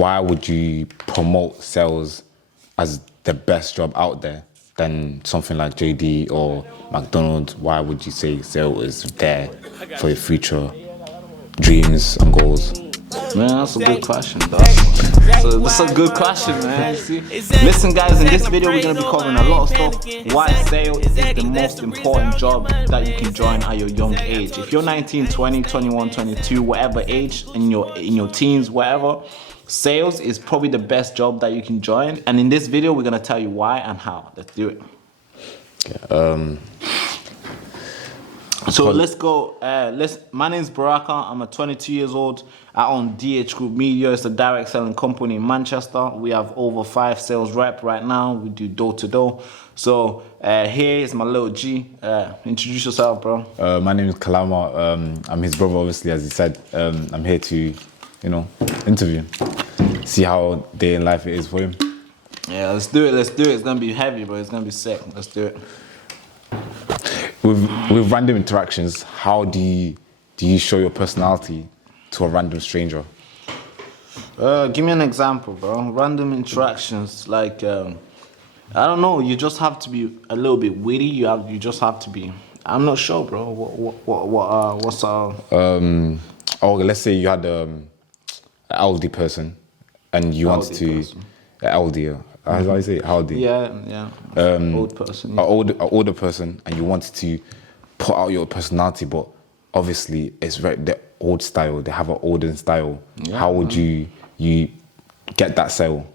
why would you promote sales as the best job out there than something like JD or McDonald's? Why would you say sales is there for your future dreams and goals? Man, that's a good question, dog. So that's a good question, man. See? Listen, guys, in this video, we're going to be covering a lot of stuff. Why sales is the most important job that you can join at your young age. If you're 19, 20, 21, 22, whatever age, in your teens, whatever, sales is probably the best job that you can join. And in this video, we're going to tell you why and how. Let's do it. So let's go. My name's Baraka. I'm 22 years old. I own DH Group Media. It's a direct selling company in Manchester. We have over 5 sales rep right now. We do door to door. So here is my little G. Introduce yourself, bro. My name is Kalama. I'm his brother, obviously, as he said. I'm here to, interview, see how day in life it is for him. Yeah, let's do it. Let's do it. It's gonna be heavy, bro. It's gonna be sick. Let's do it. With random interactions, how do you show your personality to a random stranger? Give me an example, bro. Random interactions, like I don't know. You just have to be a little bit witty. You just have to be. I'm not sure, bro. What's let's say you had an elderly person, and you want to elderly. How do I say it? Elderly. Yeah. Old person. Yeah. An older person, and you wanted to put out your personality, but obviously it's the old style. They have an olden style. Yeah, how would you get that sale?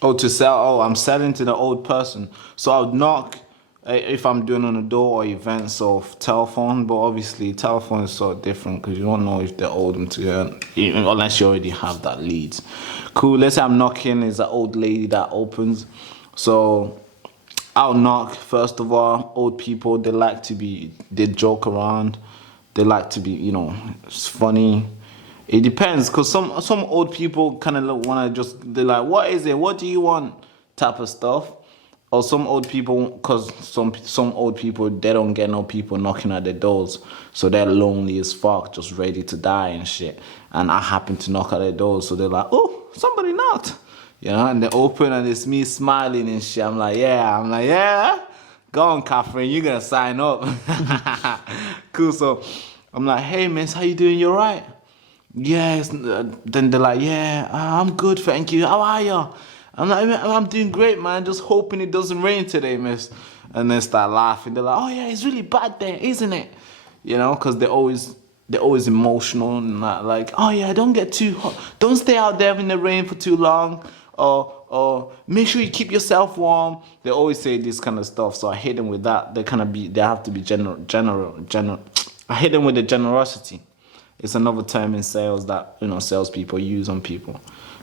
To sell? I'm selling to the old person. So I would knock if I'm doing on a door or events or telephone, but obviously telephone is sort of different because you don't know if they're old unless you already have that lead. Cool, let's say I'm knocking, there's an old lady that opens. So I'll knock. First of all, old people, they joke around. They like to be, it's funny. It depends, because some old people kind of want to they're like, what is it? What do you want? Type of stuff. Or some old people, because some old people, they don't get no people knocking at their doors. So they're lonely as fuck, just ready to die and shit. And I happen to knock at their doors, so they're like, oh, somebody knocked. And they open and it's me smiling and shit. I'm like, yeah. Go on, Catherine, you're going to sign up. Cool, so I'm like, hey, miss, how you doing? You all right? Yes. Then they're like, yeah, I'm good, thank you. How are you? I'm like, I'm doing great, man. Just hoping it doesn't rain today, miss. And they start laughing. They're like, oh, yeah, it's really bad there, isn't it? Because they're always emotional and like, oh, yeah, don't get too hot. Don't stay out there in the rain for too long. Or make sure you keep yourself warm. They always say this kind of stuff. So I hit them with that. They have to be general. I hit them with the generosity. It's another term in sales that, salespeople use on people.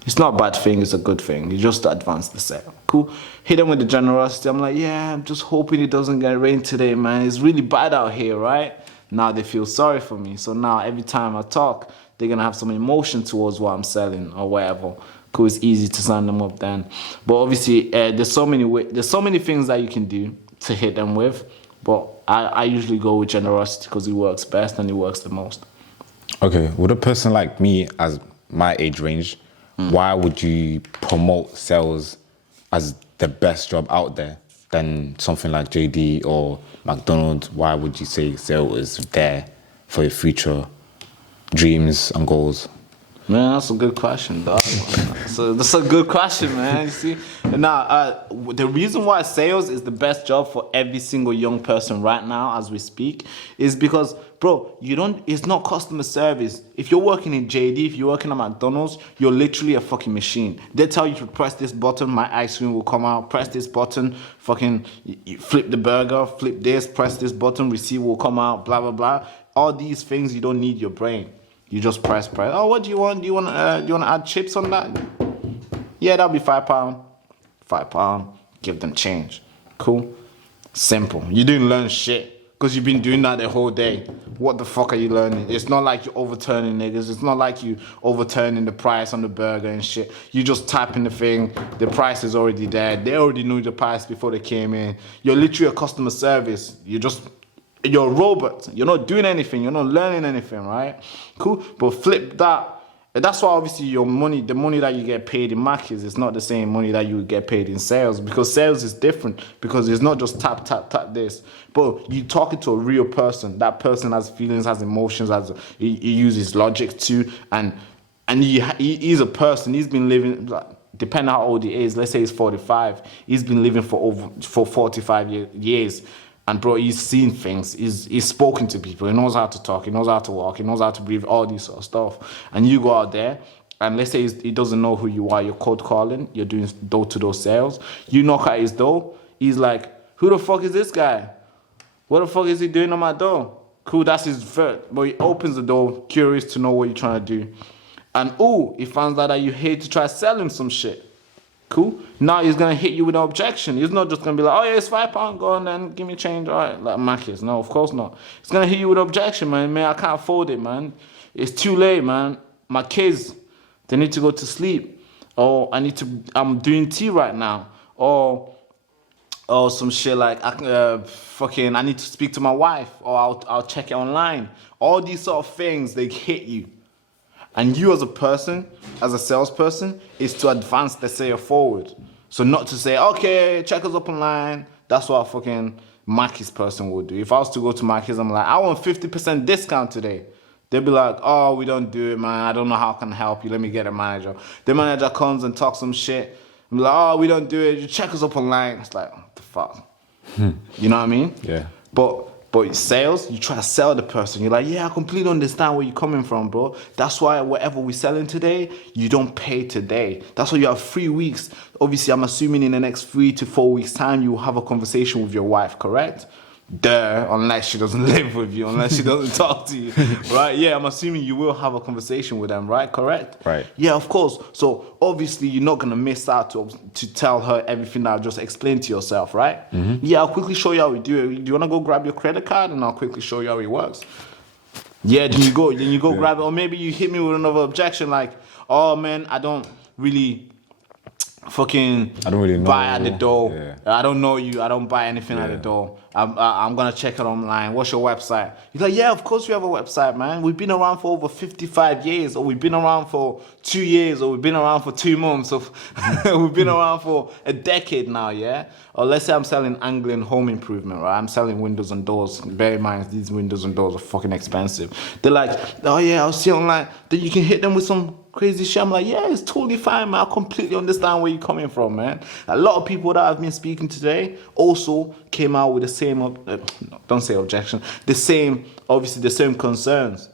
It's not a bad thing, it's a good thing. You just advance the sale. Cool. Hit them with the generosity. I'm like, yeah, I'm just hoping it doesn't get rain today, man. It's really bad out here, right? Now they feel sorry for me. So now every time I talk, they're going to have some emotion towards what I'm selling or whatever. Cool, it's easy to sign them up then. But obviously, there's so many things that you can do to hit them with. But I usually go with generosity because it works best and it works the most. Okay, with a person like me, as my age range, why would you promote sales as the best job out there than something like JD or McDonald's? Why would you say sales is there for your future dreams and goals? Man, that's a good question, dog. So that's a good question, man. You see, now the reason why sales is the best job for every single young person right now, as we speak, is because, bro, it's not customer service. If you're working in JD, if you're working at McDonald's, you're literally a fucking machine. They tell you to press this button, my ice cream will come out. Press this button, fucking flip the burger, flip this, press this button, receipt will come out. Blah blah blah. All these things, you don't need your brain. You just press. Oh, what do you want? Do you want to add chips on that? Yeah, that'll be £5. £5. Give them change. Cool. Simple. You didn't learn shit because you've been doing that the whole day. What the fuck are you learning? It's not like you're overturning niggas. It's not like you overturning the price on the burger and shit. You just tap in the thing. The price is already there. They already knew the price before they came in. You're literally a customer service. You're a robot. You're not doing anything. You're not learning anything, right? Cool. But flip that That's why obviously your money, the money that you get paid in Mackies is not the same money that you would get paid in sales, because sales is different, because it's not just tap, tap, tap this. But you talking to a real person. That person has feelings, has emotions, he uses logic too, and he's a person. He's been living, like, depending on how old he is, let's say he's 45, he's been living for 45 years. And bro, he's seen things, he's spoken to people, he knows how to talk, he knows how to walk, he knows how to breathe, all this sort of stuff. And you go out there, and let's say he doesn't know who you are, you're cold calling, you're doing door-to-door sales, you knock at his door, he's like, who the fuck is this guy? What the fuck is he doing on my door? Cool, that's his first. But he opens the door, curious to know what you're trying to do. And he finds out that you hate to try to sell him some shit. Cool. Now he's gonna hit you with an objection. He's not just gonna be like, oh yeah, it's £5, go on then, give me change, all right, like Mackies. No, of course not. He's gonna hit you with an objection, man. I can't afford it, man. It's too late, man. My kids, they need to go to sleep. Or I'm doing tea right now. Or some shit like, I need to speak to my wife. Or I'll check it online. All these sort of things, they hit you. And you as a person, as a salesperson, is to advance the sale forward. So not to say, okay, check us up online. That's what a fucking Mackies person would do. If I was to go to Mackies, I'm like, I want 50% discount today. They'll be like, oh, we don't do it, man. I don't know how I can help you. Let me get a manager. The manager comes and talks some shit. I'm like, oh, we don't do it. You check us up online. It's like, what the fuck? You know what I mean? Yeah. But sales, you try to sell the person. You're like, yeah, I completely understand where you're coming from, bro. That's why whatever we're selling today, you don't pay today. That's why you have 3 weeks. Obviously, I'm assuming in the next 3 to 4 weeks' time, you will have a conversation with your wife, correct? Unless she doesn't live with you, unless she doesn't talk to you, right? Yeah, I'm assuming you will have a conversation with them, right? Correct? Right. Yeah, of course. So obviously you're not gonna miss out to tell her everything that I just explained to yourself, right? Mm-hmm. Yeah, I'll quickly show you how we do it. Do you wanna go grab your credit card and I'll quickly show you how it works? Yeah, then you go yeah. Grab it, or maybe you hit me with another objection like, oh man, I don't really buy at the door. Yeah. I don't know you. I don't buy anything at the door. I'm gonna check it online. What's your website? He's like, yeah, of course we have a website, man. We've been around for over 55 years, or we've been around for 2 years, or we've been around for 2 months, or we've been around for a decade now, yeah? Or let's say I'm selling Anglian home improvement, right? I'm selling windows and doors. Bear in mind, these windows and doors are fucking expensive. They're like, oh yeah, I'll see online. Then you can hit them with some crazy shit. I'm like, yeah, it's totally fine, man. I completely understand where you're coming from, man. A lot of people that I've been speaking today also came out with the same, don't say objection, the same concerns,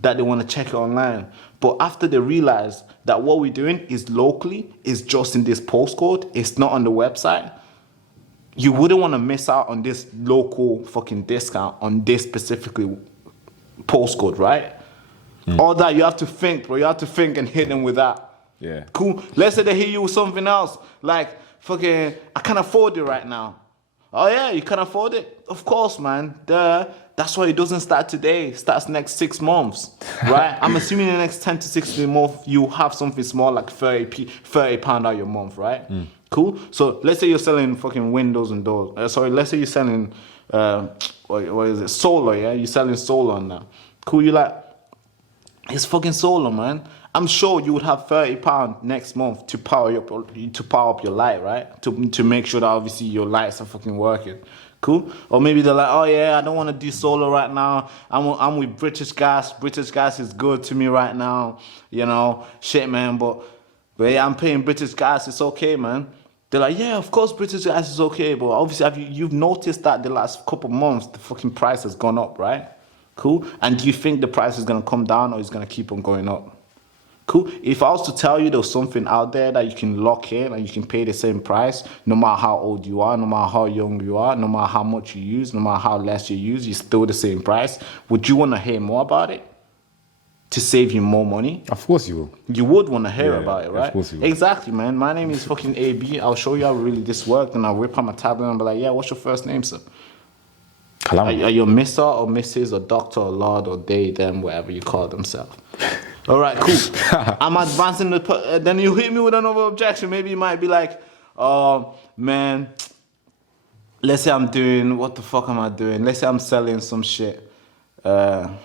that they want to check it online. But after they realize that what we're doing is locally, is just in this postcode, it's not on the website, you wouldn't want to miss out on this local fucking discount on this specifically postcode, right? All that, you have to think, bro. You have to think and hit them with that. Yeah. Cool. Let's say they hit you with something else. Like, fucking, I can't afford it right now. Oh, yeah, you can afford it? Of course, man. That's why it doesn't start today. It starts next 6 months, right? I'm assuming in the next 10 to 16 months, you have something small like £30 out your month, right? Cool. So let's say you're selling fucking windows and doors. Let's say you're selling, what is it? Solar, yeah? You're selling solar now. Cool. You're like, it's fucking solar, man. I'm sure you would have £30 next month to power up your light, right? To make sure that obviously your lights are fucking working. Cool. Or maybe they're like, oh yeah, I don't want to do solar right now. I'm with British Gas. British Gas is good to me right now. You know, shit, man. But yeah, I'm paying British Gas. It's okay, man. They're like, yeah, of course British Gas is okay. But obviously, you've noticed that the last couple months, the fucking price has gone up, right? Cool. And do you think the price is going to come down or it's going to keep on going up? Cool. If I was to tell you there's something out there that you can lock in and you can pay the same price, no matter how old you are, no matter how young you are, no matter how much you use, no matter how less you use, you're still the same price, would you want to hear more about it? To save you more money? Of course you will. You would want to hear about it, right? Of course you will. Exactly, man. My name is fucking AB. I'll show you how really this works and I'll whip out my tablet and be like, yeah, what's your first name, sir? Are you Mr. or Mrs. or Doctor or Lord or they, them, whatever you call themselves? All right, cool. I'm advancing then you hit me with another objection. Maybe you might be like, oh, man, let's say I'm doing, what the fuck am I doing? Let's say I'm selling some shit. What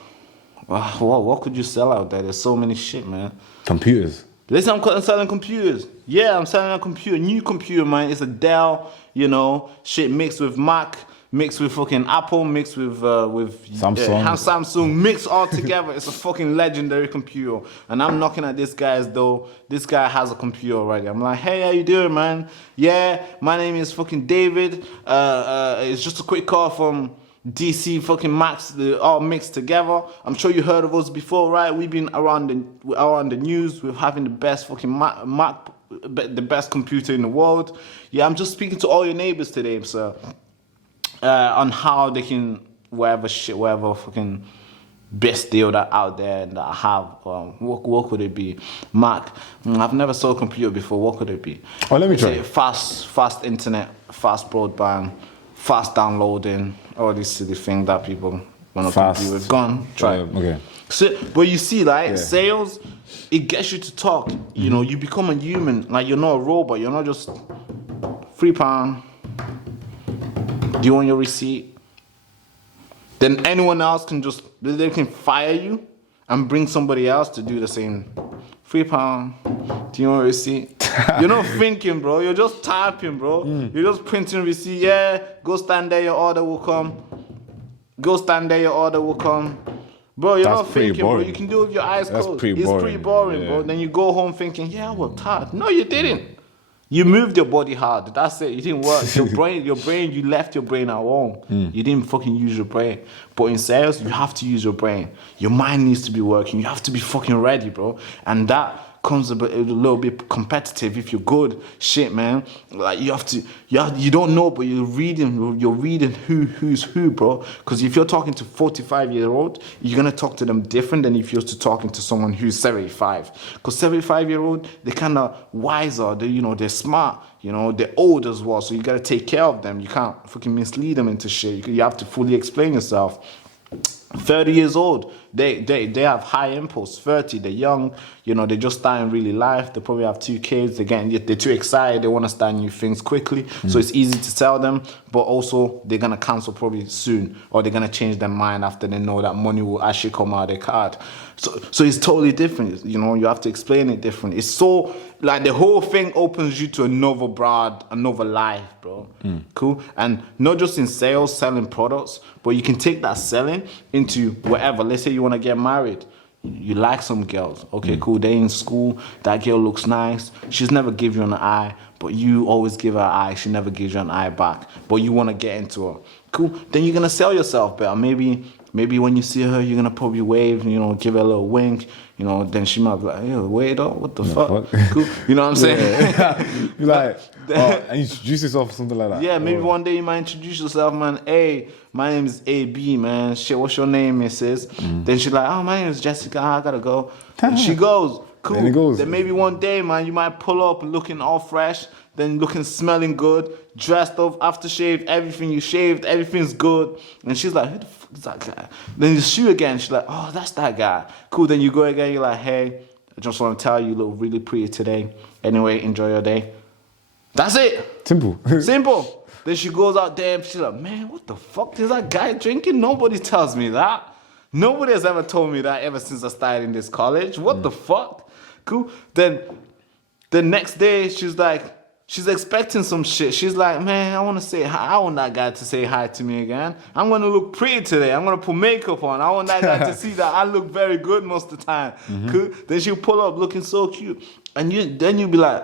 What could you sell out there? There's so many shit, man. Computers. Listen, I'm selling computers. Yeah, I'm selling a computer, new computer, man. It's a Dell, you know, shit mixed with Mac, mixed with fucking Apple, mixed with Samsung, mixed all together. It's a fucking legendary computer. And I'm knocking at this guy as though this guy has a computer already. I'm like, hey, how you doing, man? Yeah, my name is fucking David. It's just a quick call from DC fucking Max, all mixed together. I'm sure you heard of us before, right? We've been around the news with having the best fucking Mac, the best computer in the world. Yeah, I'm just speaking to all your neighbors today, sir, on how they can whatever fucking best deal that out there that I have. What could it be? Mac. I've never sold a computer before. What could it be? Oh, let me try. Fast internet, fast broadband, fast downloading. All these silly things that people want to compete with. Go on, try it. Okay. So, but you see, like, sales, it gets you to talk. You know, you become a human. Like, you're not a robot. You're not just £3. Do you want your receipt? Then anyone else they can fire you and bring somebody else to do the same. £3. Do you want a receipt? You're not thinking, bro. You're just typing, bro. You're just printing receipt. Yeah, go stand there. Your order will come. Go stand there. Your order will come. Bro, you're not thinking, bro. You can do it with your eyes closed. It's pretty boring, bro. Then you go home thinking, yeah, I worked hard. No, you didn't. You moved your body hard. That's it. You didn't work. Your brain, you left your brain at home. You didn't fucking use your brain. But in sales, you have to use your brain. Your mind needs to be working. You have to be fucking ready, bro. And that comes a little bit competitive if you're good. Shit, man. Like you don't know, but you're reading who's who, bro. Because if you're talking to 45-year-old, you're gonna talk to them different than if you're talking to someone who's 75. Because 75-year-old, they're kind of wiser. They're smart. They're old as well. So you gotta take care of them. You can't fucking mislead them into shit. You have to fully explain yourself. 30 years old, they have high impulse. 30, they're young, they're just starting really life. They probably have 2 kids. They're too excited. They want to start new things quickly. So it's easy to tell them, but also they're gonna cancel probably soon, or they're gonna change their mind after they know that money will actually come out of their card. So it's totally different. You have to explain it different. It's so like the whole thing opens you to another life, bro. Cool. And not just in sales, selling products, but you can take that selling into whatever. Let's say you want to get married. You like some girls. Okay, cool. They in school. That girl looks nice. She's never give you an eye, but you always give her an eye. She never gives you an eye back. But you want to get into her. Cool. Then you're gonna sell yourself better. Maybe when you see her, you're gonna probably wave, give her a little wink, then she might be like, hey, wait up, what the fuck? Cool. You know what I'm saying? Yeah. You're like, and introduce yourself or something like that. Yeah, maybe one day you might introduce yourself, man. Hey, my name is AB, man. Shit, what's your name, Mrs.? Then she's like, oh, my name is Jessica, I gotta go. And she goes, cool. Then it goes. Then maybe one day, man, you might pull up looking all fresh, then looking, smelling good, dressed up, aftershave, everything you shaved, everything's good. And she's like, who the fuck is that guy? Then you shoot again. She's like, oh, that's that guy. Cool. Then you go again. You're like, hey, I just want to tell you, you look really pretty today. Anyway, enjoy your day. That's it. Simple. Simple. Then she goes out there and she's like, man, what the fuck is that guy drinking? Nobody tells me that. Nobody has ever told me that ever since I started in this college. What the fuck? Cool. Then the next day, she's expecting some shit. She's like, man, I want to say hi. I want that guy to say hi to me again. I'm going to look pretty today. I'm going to put makeup on. I want that guy to see that I look very good most of the time. Cool. Then she'll pull up looking so cute. And then you'll be like,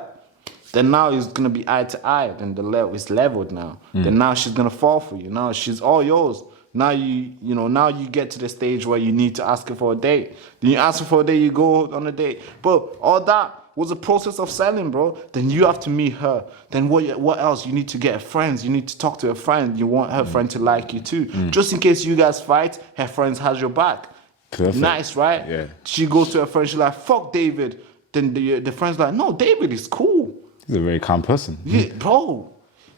then now it's going to be eye to eye. Then the level is leveled now. Then now she's going to fall for you. Now she's all yours. Now now you get to the stage where you need to ask her for a date. Then you ask her for a date, you go on a date. But all that was a process of selling, bro. Then you have to meet her. Then what else? You need to get friends. You need to talk to a friend. You want her friend to like you too. Just in case you guys fight, her friends has your back. Perfect. Nice, right? Yeah. She goes to her friend. She's like, fuck David. Then the friend's like, no, David is cool. He's a very calm person. Yeah, bro.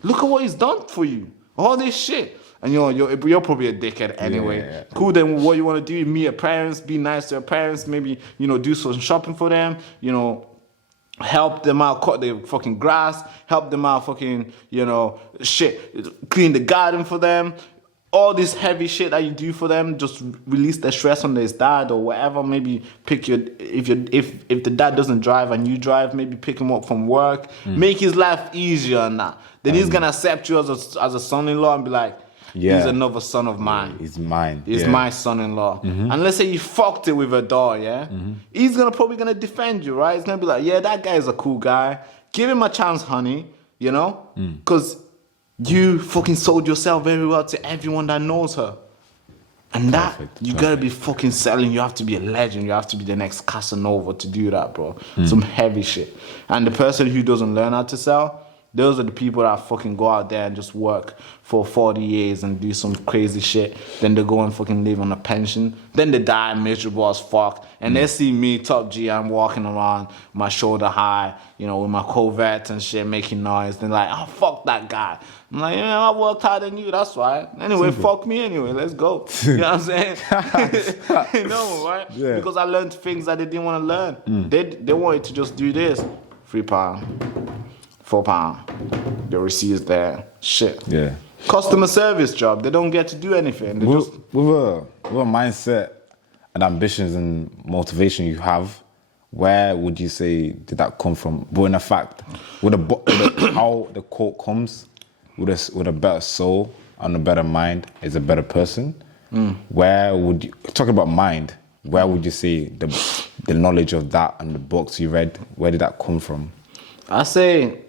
Look at what he's done for you. All this shit. And you're probably a dickhead anyway. Yeah. Cool, then what you want to do, meet your parents, be nice to your parents, maybe, do some shopping for them, help them out, cut the fucking grass, help them out fucking, clean the garden for them. all this heavy shit that you do for them, just release the stress on his dad or whatever. Maybe pick your if the dad doesn't drive and you drive, maybe pick him up from work, make his life easier and that. Then he's gonna accept you as a son-in-law and be like, he's another son of mine. He's mine. He's my son-in-law. And let's say you fucked it with a door, yeah? He's probably gonna defend you, right? He's gonna be like, yeah, that guy is a cool guy. Give him a chance, honey, you know? Because you fucking sold yourself very well to everyone that knows her. And that, you gotta be fucking selling. You have to be a legend. You have to be the next Casanova to do that, bro. Some heavy shit. And the person who doesn't learn how to sell, those are the people that fucking go out there and just work for 40 years and do some crazy shit. Then they go and fucking live on a pension. Then they die miserable as fuck. And they see me, Top G, I'm walking around, my shoulder high, you know, with my Corvette and shit, making noise. Then like, oh, fuck that guy. I'm like, yeah, I worked harder than you, that's why. Anyway, fuck me anyway, let's go. You know what I'm saying? You know, right? Yeah. Because I learned things that they didn't want to learn. They wanted to just do this. £3. £4. The receipts there. Shit. Yeah. Customer service job. They don't get to do anything. They with a mindset and ambitions and motivation you have, where would you say did that come from? But in fact, how the quote comes, with a better soul and a better mind is a better person. Where would you talk about mind? Where would you say the knowledge of that and the books you read? Where did that come from? I say.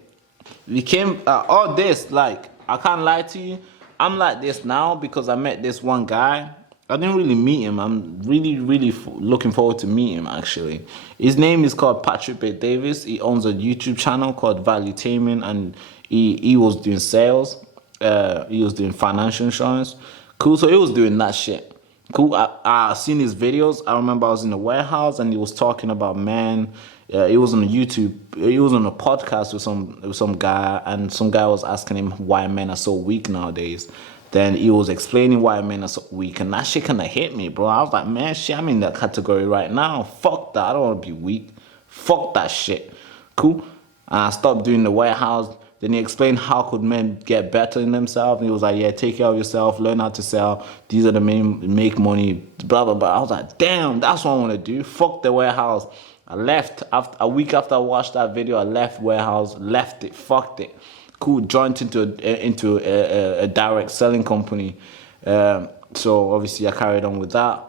We came, all this, like, I can't lie to you. I'm like this now because I met this one guy. I didn't really meet him. I'm really, really looking forward to meet him, actually. His name is called Patrick B. Davis. He owns a YouTube channel called Valuetainment, and he was doing sales. He was doing financial insurance. Cool, so he was doing that shit. Cool, I seen his videos. I remember I was in the warehouse, and he was talking about, man, he was on YouTube. He was on a podcast with some guy, and some guy was asking him why men are so weak nowadays. Then he was explaining why men are so weak, and that shit kind of hit me, bro. I was like, man, shit, I'm in that category right now. Fuck that. I don't want to be weak. Fuck that shit. Cool. And I stopped doing the warehouse. Then he explained how could men get better in themselves. And he was like, yeah, take care of yourself, learn how to sell. These are the main, make money, blah, blah, blah. I was like, damn, that's what I want to do. Fuck the warehouse. I left a week after I watched that video. I left warehouse, left it, fucked it. Cool, joined into a direct selling company. So obviously I carried on with that.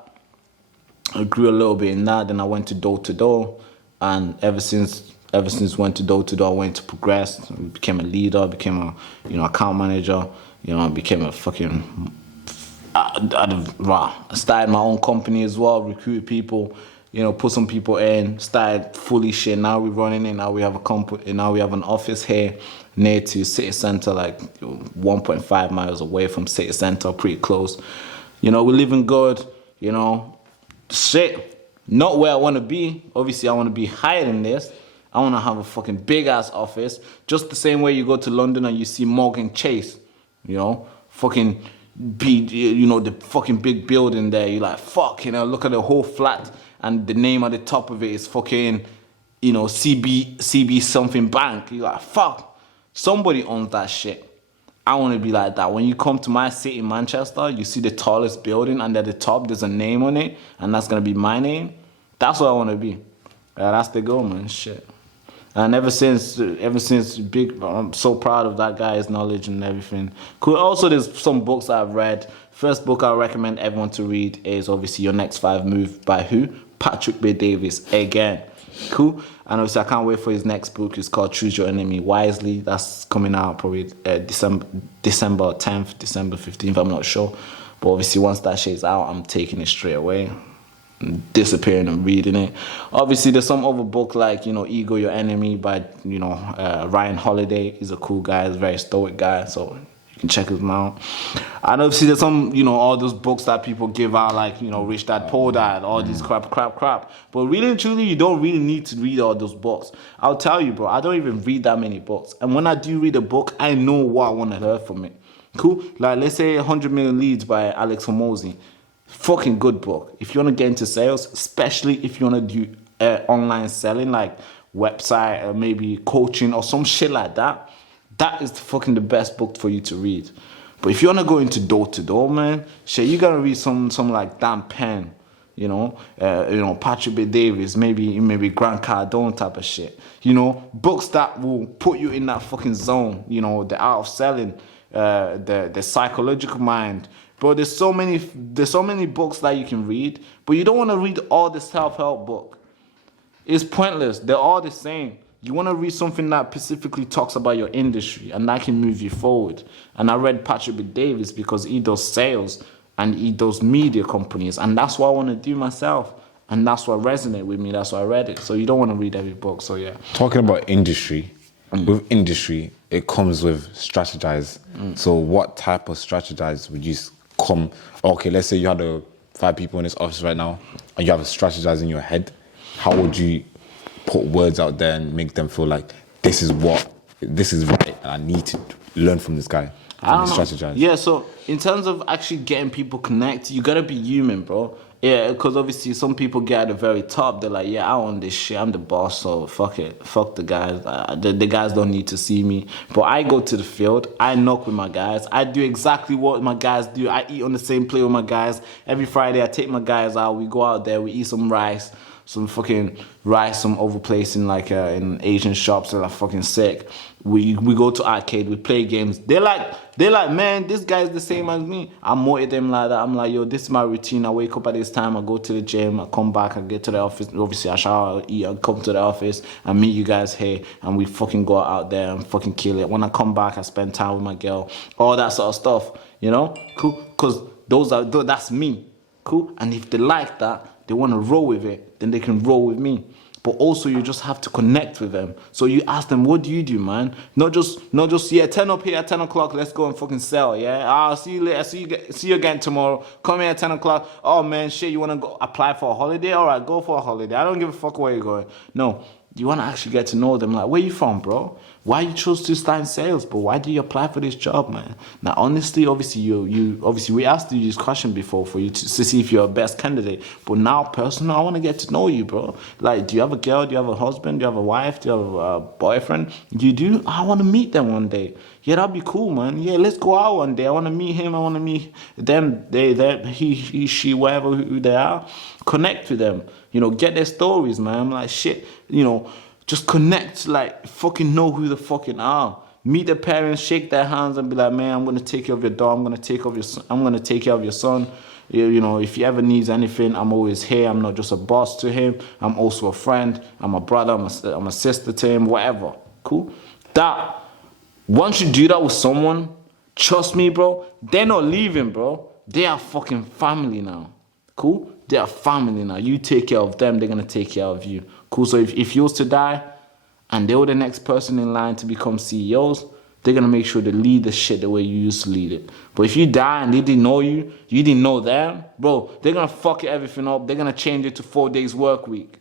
I grew a little bit in that. Then I went to door, and ever since went to door, I went to progress. Became a leader, became a account manager. Became a fucking. I started my own company as well. Recruited people. Put some people in, started fully shit. Now we're running it. Now we have a company. Now we have an office here near to city center, like 1.5 miles away from city center, pretty close. We're living good. Shit, not where I want to be. Obviously, I want to be higher than this. I want to have a fucking big ass office, just the same way you go to London and you see Morgan Chase. Fucking big. The fucking big building there. You're like, fuck. Look at the whole flat. And the name at the top of it is fucking, CB something bank. You're like, fuck, somebody owns that shit. I want to be like that. When you come to my city, Manchester, you see the tallest building, and at the top there's a name on it, and that's gonna be my name. That's what I want to be. That's the goal, man. Shit. And ever since big, I'm so proud of that guy's knowledge and everything. Cool. Also, there's some books I've read. First book I recommend everyone to read is obviously Your Next 5 Move by who? Patrick B. Davis again. Cool. And obviously I can't wait for his next book. It's called Choose Your Enemy Wisely. That's coming out probably December 10th, December 15th, I'm not sure. But obviously once that shit's out, I'm taking it straight away. Disappearing and reading it. Obviously there's some other book like Ego Your Enemy by Ryan Holiday. He's a cool guy. He's a very stoic guy, so you can check him out. And obviously there's some all those books that people give out like Rich Dad Poor Dad, all these crap. But really and truly, you don't really need to read all those books. I'll tell you, bro, I don't even read that many books, and when I do read a book, I know what I want to learn from it. Cool. Like let's say 100 Million Leads by Alex Hormozi. Fucking good book. If you want to get into sales, especially if you want to do online selling, like website or maybe coaching or some shit like that, that is fucking the best book for you to read. But if you want to go into door to door, man, shit, you gotta read some like Dan Penn, you know, Patrick B. Davis, maybe Grant Cardone type of shit. You know, books that will put you in that fucking zone. You know, the art of selling, the psychological mind. Bro, there's so many books that you can read, but you don't want to read all the self-help book. It's pointless. They're all the same. You want to read something that specifically talks about your industry and that can move you forward. And I read Patrick B. Davis because he does sales and he does media companies, and that's what I want to do myself. And that's what resonated with me. That's why I read it. So you don't want to read every book. So yeah. Talking about industry, with industry, it comes with strategize. So what type of strategize would you come? Okay, let's say you had 5 people in this office right now, and you have a strategize in your head. How would you put words out there and make them feel like this is right, and I need to learn from this guy? Strategize. Yeah, so in terms of actually getting people connected, you gotta be human, bro. Yeah, because obviously some people get at the very top. They're like, yeah, I own this shit. I'm the boss, so fuck it. Fuck the guys. The guys don't need to see me. But I go to the field. I knock with my guys. I do exactly what my guys do. I eat on the same plate with my guys. Every Friday, I take my guys out. We go out there. We eat some rice. Some fucking rice, some overplace in like in Asian shops that are fucking sick. We go to arcade, we play games. They're like, man, this guy's the same as me. I'm more at them like that. I'm like, yo, this is my routine. I wake up at this time, I go to the gym, I come back, I get to the office. Obviously, I shower, I eat, I come to the office, I meet you guys here, and we fucking go out there and fucking kill it. When I come back, I spend time with my girl, all that sort of stuff. You know, cool, because that's me, cool. And if they like that, they want to roll with it, then they can roll with me. But also you just have to connect with them. So you ask them, what do you do, man? Not just yeah, 10 up here at 10 o'clock, let's go and fucking sell, yeah? I'll see you later, see you again tomorrow. Come here at 10 o'clock. Oh man, shit, you want to go apply for a holiday? All right, go for a holiday. I don't give a fuck where you're going. No, you want to actually get to know them. Like, where you from, bro? Why you chose to start in sales, but why do you apply for this job, man? Now, honestly, obviously, we asked you this question before for you to see if you're a best candidate. But now, personally, I want to get to know you, bro. Like, do you have a girl? Do you have a husband? Do you have a wife? Do you have a boyfriend? You do? I want to meet them one day. Yeah, that'd be cool, man. Yeah, let's go out one day. I want to meet him. I want to meet them. He, she, whatever who they are. Connect with them. You know, get their stories, man. I'm like, shit, you know, just connect, like, fucking know who the fucking are. Meet their parents, shake their hands, and be like, man, I'm gonna take care of your dog. I'm gonna take care of your son. You know, if he ever needs anything, I'm always here. I'm not just a boss to him. I'm also a friend. I'm a brother. I'm a sister to him. Whatever. Cool. That once you do that with someone, trust me, bro, they're not leaving, bro. They are fucking family now. Cool. They are family now. You take care of them, they're gonna take care of you. Cool. So if you was to die and they were the next person in line to become CEOs, they're gonna make sure to lead the shit the way you used to lead it. But if you die and they didn't know you, you didn't know them, bro, they're gonna fuck everything up. They're gonna change it to 4 days work week.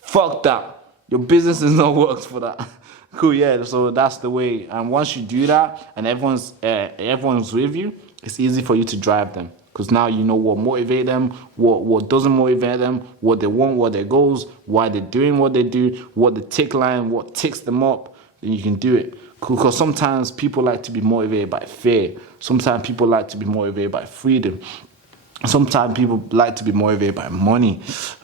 Fuck that. Your business is not worked for that. Cool, yeah. So that's the way. And once you do that and everyone's with you, it's easy for you to drive them. Because now you know what motivates them, what doesn't motivate them, what they want, what their goals, why they're doing what they do, what the tick line, what ticks them up, then you can do it. Because sometimes people like to be motivated by fear. Sometimes people like to be motivated by freedom. Sometimes people like to be motivated by money. It's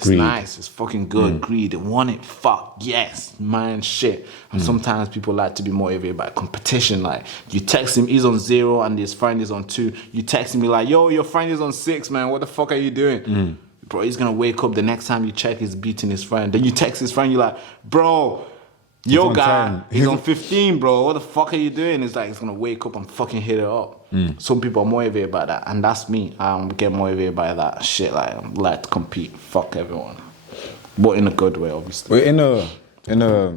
greed. Nice, it's fucking good. Greed, they want it, fuck, yes, man, shit. And sometimes people like to be motivated by competition. Like, you text him, he's on 0 and his friend is on 2. You text him, like, yo, your friend is on 6, man, what the fuck are you doing? Bro, he's gonna wake up the next time you check, he's beating his friend. Then you text his friend, you're like, bro, yo guy, he's on 15, bro. What the fuck are you doing? It's like, he's gonna wake up and fucking hit it up. Some people are motivated by that, and that's me. I get motivated by that shit. Like, I like to compete. Fuck everyone, but in a good way, obviously. Wait, in a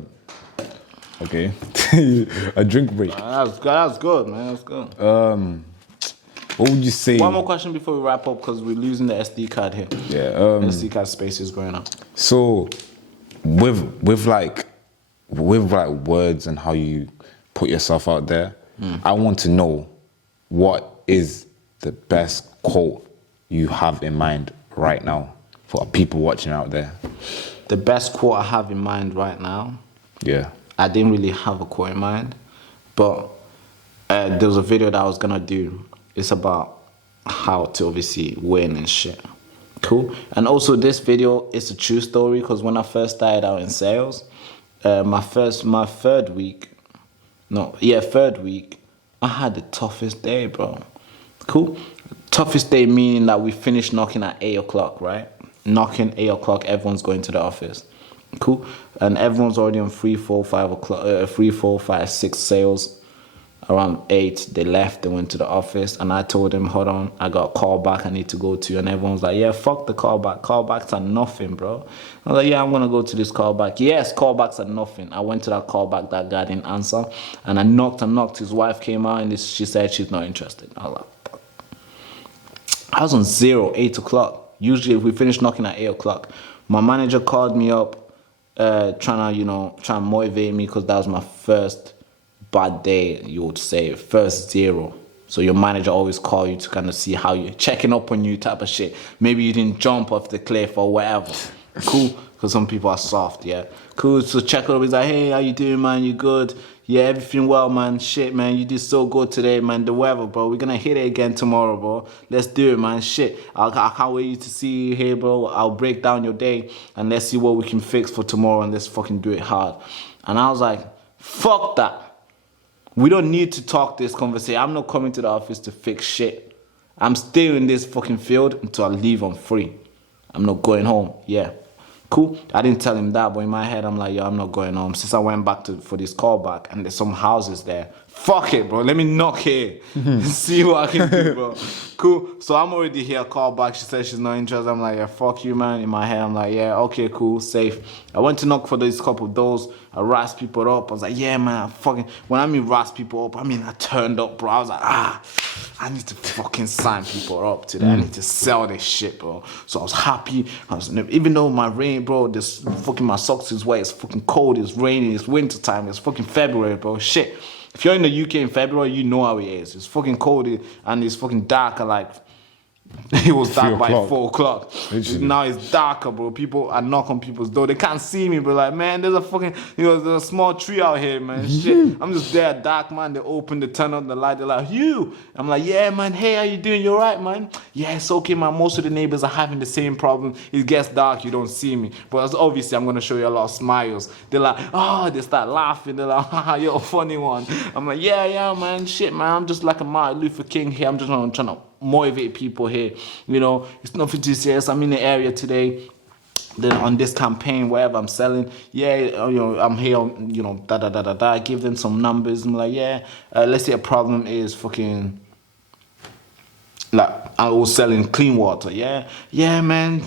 okay, a drink break. That's good, man. That's good. What would you say? One more question before we wrap up, because we're losing the SD card here. Yeah. SD card space is going up. So, with like words and how you put yourself out there, I want to know what is the best quote you have in mind right now for people watching out there. The best quote I have in mind right now. Yeah. I didn't really have a quote in mind, but there was a video that I was gonna do. It's about how to obviously win and shit. Cool. And also this video is a true story because when I first started out in sales, third week, I had the toughest day, bro. Cool. Toughest day meaning that we finished knocking at 8 o'clock, right? Knocking 8 o'clock, everyone's going to the office. Cool. And everyone's already on 3, 4, 5 o'clock, 3, 4, 5, 6 sales. Around 8, they left, they went to the office, and I told them, hold on, I got a call back I need to go to, and everyone's like, yeah, fuck the callback. Callbacks are nothing, bro. I was like, yeah, I'm gonna go to this callback. Yes, callbacks are nothing. I went to that callback, that guy didn't answer, and I knocked, his wife came out, and she said she's not interested. I was like, fuck. I was on 8 o'clock. Usually, if we finish knocking at 8 o'clock, my manager called me up, trying to motivate me, because that was my first bad day, you would say, first 0. So your manager always call you to kind of see how you're checking up on you type of shit. Maybe you didn't jump off the cliff or whatever. Cool, because some people are soft, yeah. Cool, so check up, he's like, hey, how you doing, man? You good? Yeah, everything well, man. Shit, man, you did so good today, man. The weather, bro. We're gonna hit it again tomorrow, bro. Let's do it, man. Shit, I can't wait to see you here, bro. I'll break down your day and let's see what we can fix for tomorrow and let's fucking do it hard. And I was like, fuck that. We don't need to talk this conversation. I'm not coming to the office to fix shit. I'm still in this fucking field until I leave on free. I'm not going home. Yeah. Cool. I didn't tell him that, but in my head, I'm like, yo, I'm not going home. Since I went back for this callback and there's some houses there. Fuck it, bro. Let me knock here and see what I can do, bro. Cool. So I'm already here, call back. She said she's not interested. I'm like, yeah, fuck you, man. In my head, I'm like, yeah, okay, cool, safe. I went to knock for these couple of doors. I rasped people up. I was like, yeah, man, when I mean rasp people up, I mean I turned up, bro. I was like, I need to fucking sign people up today. I need to sell this shit, bro. So I was happy. Even though my rain, bro, my socks is wet. It's fucking cold. It's raining. It's winter time. It's fucking February, bro. Shit. If you're in the UK in February, you know how it is. It's fucking cold and it's fucking dark at like, it was dark by 4 o'clock. Now it's darker, bro. People, I knock on people's door. They can't see me, but like, man, there's a fucking, there's a small tree out here, man. Shit. I'm just there, dark, man. They turn on the light. They're like, you. I'm like, yeah, man. Hey, how you doing? You alright, man? Yeah, it's okay, man. Most of the neighbors are having the same problem. It gets dark, you don't see me. But obviously, I'm going to show you a lot of smiles. They're like, oh, they start laughing. They're like, haha, you're a funny one. I'm like, yeah, man. Shit, man. I'm just like a Martin Luther King here. I'm just trying to motivate people here. It's nothing too serious. I'm in the area today. Then on this campaign, wherever I'm selling, I'm here, I give them some numbers. I'm like, let's say a problem is fucking, like, I was selling clean water. Yeah, man,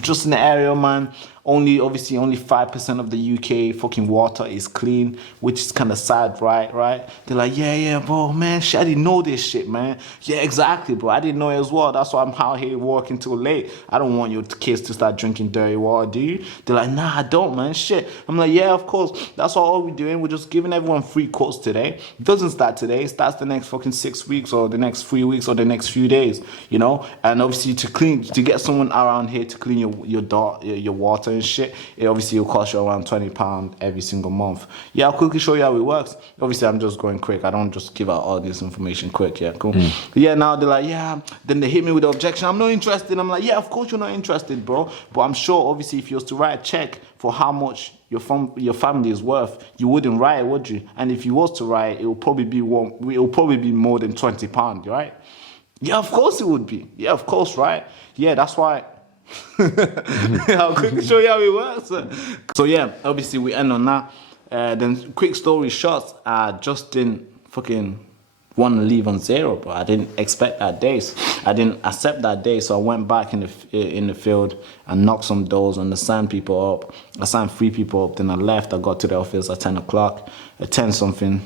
just in the area, man. Obviously, only 5% of the UK fucking water is clean, which is kind of sad, right? They're like, yeah, bro, man, shit, I didn't know this shit, man. Yeah, exactly, bro. I didn't know it as well. That's why I'm out here working till late. I don't want your kids to start drinking dirty water, do you? They're like, nah, I don't, man. Shit. I'm like, yeah, of course. That's all we're doing. We're just giving everyone free quotes today. It doesn't start today. It starts the next fucking 6 weeks or the next 3 weeks or the next few days, And obviously, to get someone around here to clean your water and shit, it obviously will cost you around £20 every single month. Yeah, I'll quickly show you how it works. Obviously, I'm just going quick. I don't just give out all this information quick. Yeah, cool. Yeah, now they're like, yeah. Then they hit me with the objection. I'm not interested. I'm like, yeah, of course you're not interested, bro. But I'm sure, obviously, if you was to write a check for how much your family is worth, you wouldn't write it, would you? And if you was to write, it will probably be more than £20, right? Yeah, of course it would be. Yeah, of course, right? Yeah, that's why. I'll quickly show you how it works. So yeah, obviously we end on that. Then quick story short, I just didn't fucking want to leave on 0, but I didn't expect that day. I didn't accept that day, so I went back in the field and knocked some doors and signed people up. I signed 3 people up. Then I left. I got to the office at 10 o'clock. At 10 something,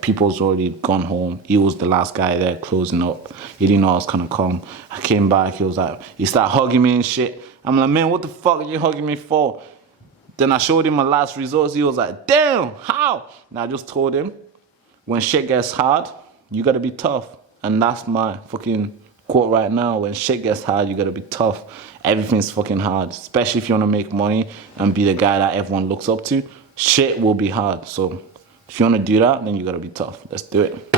people's already gone home. He was the last guy there closing up. He didn't know I was gonna come. I came back. He was like, he started hugging me and shit. I'm like, man, what the fuck are you hugging me for? Then I showed him my last results. He was like, damn, how? And I just told him, when shit gets hard, you gotta be tough. And that's my fucking quote right now. When shit gets hard, you gotta be tough. Everything's fucking hard, especially if you wanna make money and be the guy that everyone looks up to. Shit will be hard. So If you want to do that, then you gotta be tough. Let's do it.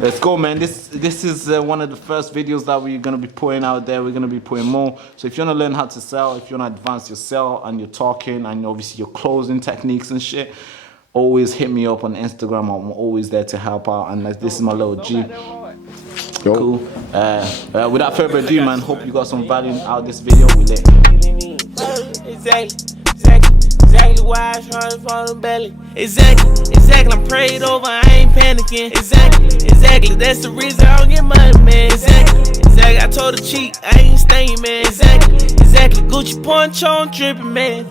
Let's go, man. This is one of the first videos that we're gonna be putting out there. We're gonna be putting more. So if you wanna learn how to sell, if you wanna advance your sell and your talking and obviously your closing techniques and shit, always hit me up on Instagram. I'm always there to help out. And this is my little G. Cool. Without further ado, man, hope you got some value out of this video. We lit. Exactly why I try to fall in belly. Exactly, I'm prayed over, I ain't panicking. Exactly, that's the reason I don't get money, man. Exactly, I told her cheat, I ain't staying, man. Exactly, Gucci poncho, I'm tripping, man.